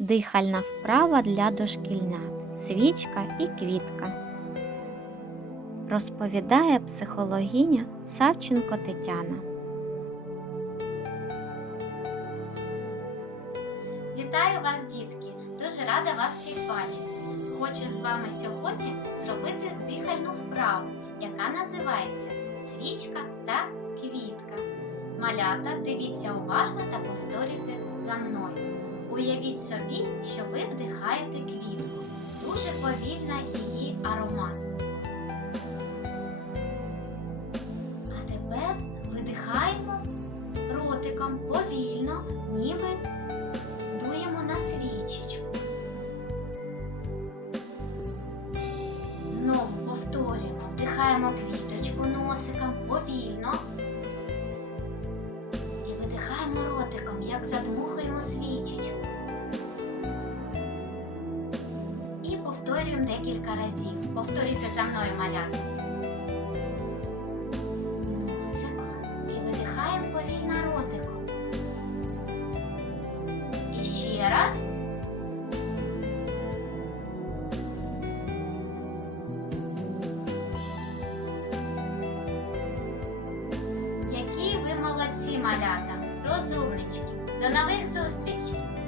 Дихальна вправа для дошкільнят. Свічка і квітка. Розповідає психологиня Савченко Тетяна. Вітаю вас, дітки! Дуже рада вас всіх бачити. Хочу з вами сьогодні зробити дихальну вправу, яка називається свічка та квітка. Малята, дивіться уважно та повторюйте за мною. Уявіть собі, що ви вдихаєте квітку. Дуже повільна її аромат. А тепер видихаємо ротиком повільно, ніби дуємо на свічечку. Знову повторюємо, вдихаємо квіточку носиком повільно. І видихаємо ротиком, як задмухуємо свічечку. Повторюємо декілька разів. Повторюйте за мною. Носиком. І видихаємо повільно ротиком. І ще раз. Які ви молодці, малята, розумнички. До нових зустрічей!